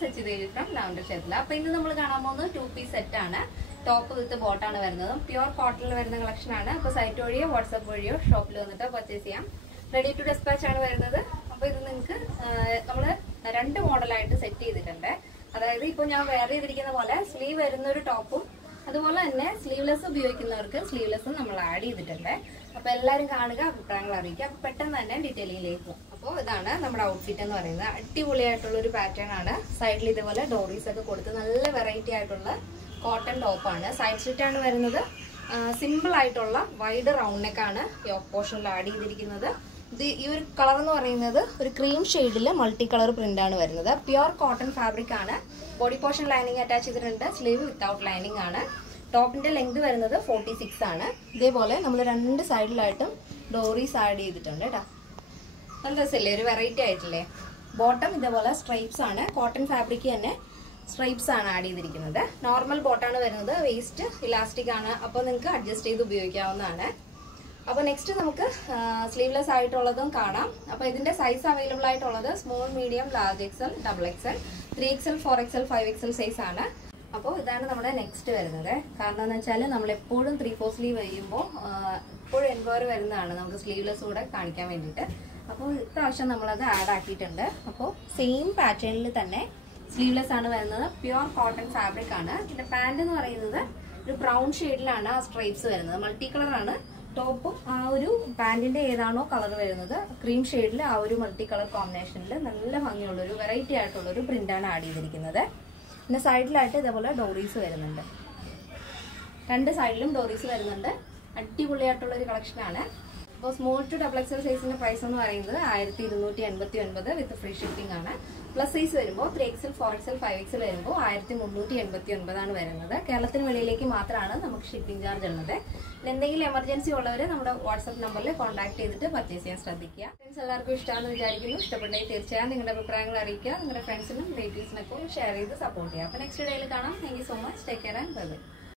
Sachidevi from Lavender Chetla. Now, we will see a two-piece set. Top with the bottom. Pure cotton collection. So, site video, WhatsApp video, shop purchase. Ready to dispatch. Now, we will set two model set. That is, now sleeve top. That's sleeveless sleeveless add detailing. So, this is our outfit. This pattern side dories variety cotton top. Side slit simple wide round neck yoke portion add this color is cream shade multicolor print. Pure cotton fabric. Body portion lining attached sleeve without lining. Top length is 46. This is the side dories add variety. Bottom is stripes. Cotton fabric stripes add normal bottom waist elastic. Adjust next sleeveless size available small, medium, large XL, double XL, 3XL, 4XL, 5XL size. This is our next. Because we have 3/4 sleeve. Sleeveless. So, same pattern. Sleeveless pure cotton fabric. The pant is brown shade stripes. Multicolor. Top pant color cream shade multicolor combination variety print add the side dories two side dories collection. Small to double XL size price is 1289 with free shipping. Plus size 3XL, 4XL, 5XL 1389 കേരളത്തിന് വെളിയിലേക്ക് മാത്രമാണ് നമുക്ക് shipping charge ഉള്ളത്. എന്തെങ്കിലും emergency ഉള്ളവരെ നമ്മുടെ WhatsApp നമ്പറിൽ contact ചെയ്തിട്ട് പർച്ചേസ് ചെയ്യാൻ ശ്രദ്ധിക്കുക. ഫ്രണ്ട്സ് എല്ലാവർക്കും ഇഷ്ടമാണെന്ന് വിചാരിക്കുന്നു. ഇഷ്ടപ്പെട്ടെങ്കിൽ തീർച്ചയായും നിങ്ങളുടെ അഭിപ്രായങ്ങൾ അറിയിക്കുക. നിങ്ങളുടെ ഫ്രണ്ട്സിനും റിലേറ്റീവ്സിനൊക്കെ ഷെയർ ചെയ്ത് സപ്പോർട്ട് ചെയ്യുക. അപ്പോൾ നെക്സ്റ്റ് ഡേയിൽ കാണാം. Thank you so much. Take care and bye bye.